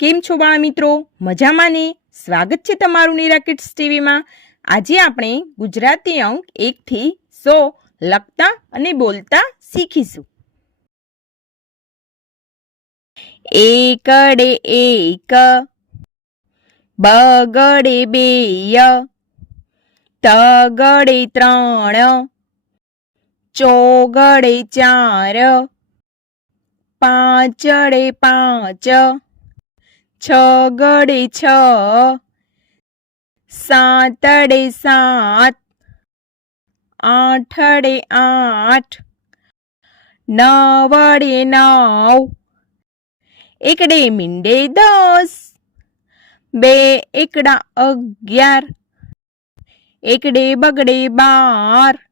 કેમ છો બાળ મિત્રો? મજામાં ને? સ્વાગત છે તમારું નીરા કિડ્સ ટીવીમાં. આજે આપણે ગુજરાતી અંક 1 થી 100 લખતા અને બોલતા શીખીશું. એકડે એક, બગડે બેય, તગડે ત્રણ, ચોગડે ચાર, પાંચડે પાંચ, છગડે છ, સાતડે સાત, આઠડે આઠ, નવડે નવ, એકડે મીંડે 10, બે એકડા 11, એકડે બગડે 12,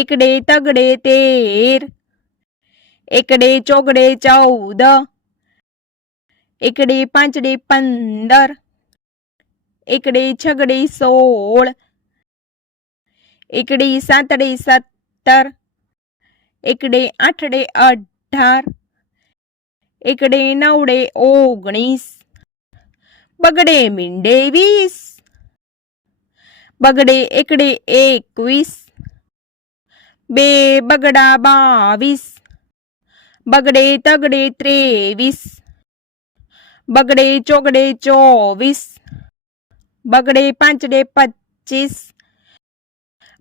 એકડે તગડે 13, એકડે ચોગડે 14, એકડે પાંચડે 15, એકડે છગડે 16, એકડે સાતડે 17, એકડે આઠડે 18, એકડે નવડે 19, બગડે મીંડે 20, બગડે એકડે 21, બે બગડા 22, બગડે તગડે 23, બગડે ચોગડે 24, બગડે પાંચડે 25,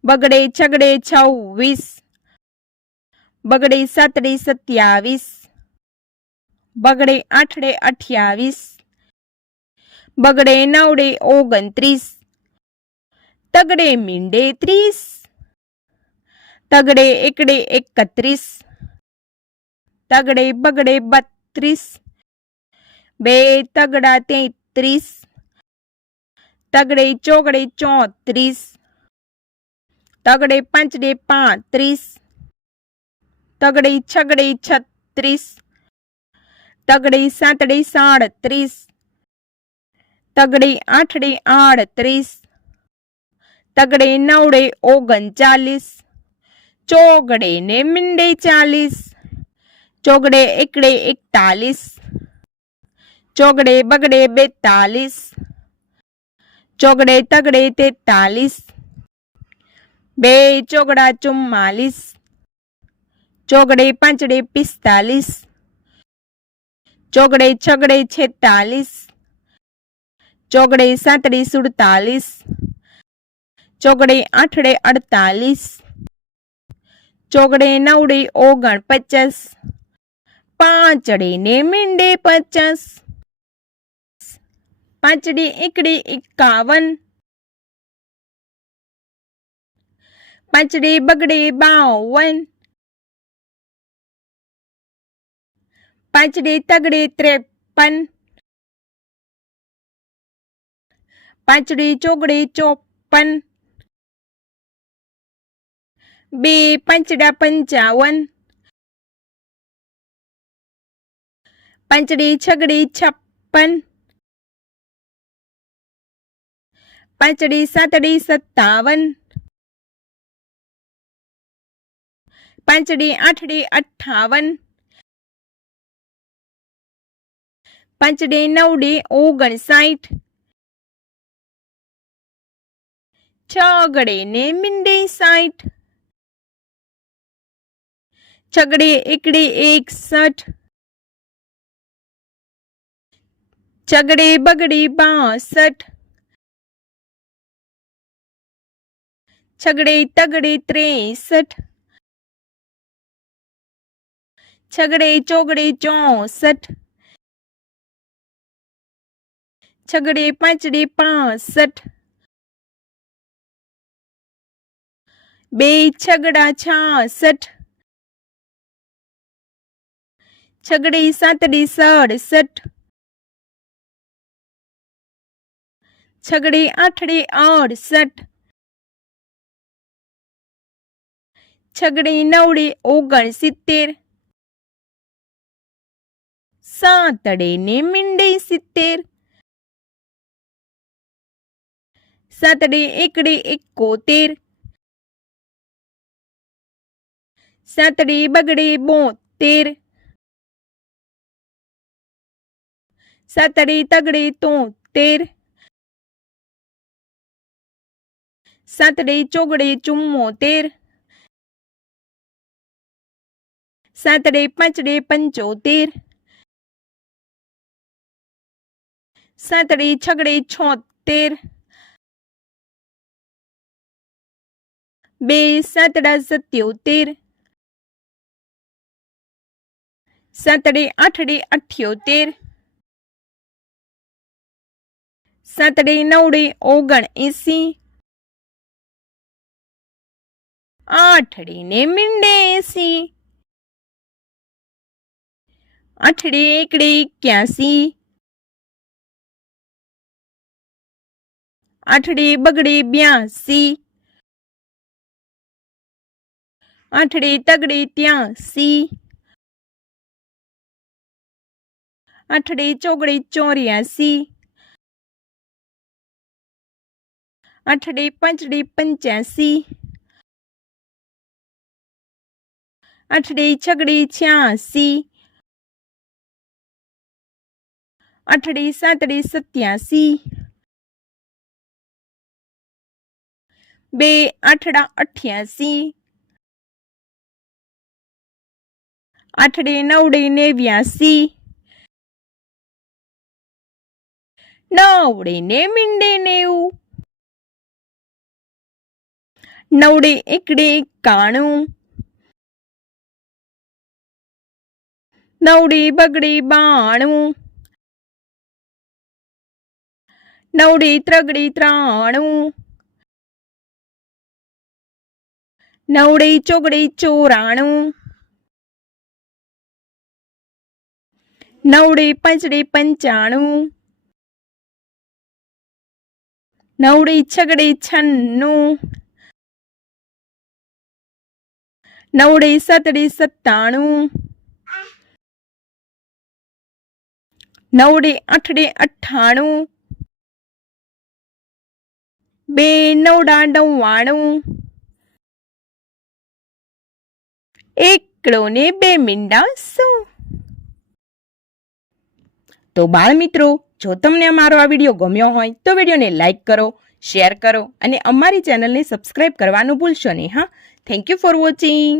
બગડે છગડે 26, બગડે સાતડે 27, બગડે આઠડે 28, બગડે નવડે 29, તગડે મીંડે 30, તગડે એકડે 31, તગડે બગડે 32, બે તગડા 33, તગડે ચોગડે 34, તગડે પાંચડે 35, તગડે છગડે 36, તગડે સાતડે 37, તગડે આઠડે 38, તગડે નવડે 39, ચોગડે ને મીંડે 40, ચોગડે એકડે 41, ચોગડે બગડે 42, ચોગડે તગડે 43, બે ચોગડા 44, ચોગડે પાંચડે 45, ચોગડે છગડે 46, ચોગડે સાતડે 47, ચોગડે આઠડે 48, ચોગડે નવડે 49, પાંચડે ને મીંડે 50, પાંચડે એકડે 51, પાંચડે બગડે 52, પાંચડે તગડે 53, પાંચડે ચોગડે 54, બે પાંચડા 55, પાંચડે છગડે 56, પાંચડે સાતડે 57, પાંચડે આઠડે 58, પાંચડે નવડે 59, છગડે ને મીંડે 60, છગડે એકડે 61, છગડે બગડે 62, છગડે તગડે 63, છગડે ચોગડે 64, છગડે પાંચડે 65, બે છગડા 66, છગડે સાતડે 67, છગડે આઠડે 68, છગડે નવડે 69, સાતડે ને મીંડે 70, સાતડે એકડે 71, સાતડે બગડે 72, સાતડે તગડે તોતેર, સાતડે ચોગડે ચુમ્મોતેર, સાતડે પાંચડે પંચોતેર, સાતડે છગડે છોતેર, બે સાતડા સત્યોતેર, સાતડે આઠડે અઠ્યોતેર, સાતડે નવડે 79, આઠડે ને મીંડે 80, આઠડે એકડે 81, આઠડે બગડે 82, આઠડે તગડે 83, આઠડે ચોગડે 84, આઠડે પાંચડે 85, આઠડે છગડે 86, આઠડે સાતડે 87, બે આઠડા 88, આઠડે નવડે 89, નવડે ને મીંડે 90, નવડે એકડે 91, નવડે બગડે 92, નવડે ત્રગડે 93, નવડે ચોગડે 94, નવડે પાંચડે 95, નવડે છગડે 96, નવડે સાતડે 97, નવડે આઠડે 98, બે નવડા 99, એકડો ને બે મીંડા 100. તો બાળ મિત્રો, જો તમને અમારો આ વિડીયો ગમ્યો હોય તો વિડીયોને લાઈક કરો, શેર કરો અને અમારી ચેનલને સબસ્ક્રાઈબ કરવાનું ભૂલશો નહીં. હા, થેન્ક યુ ફોર વોચિંગ.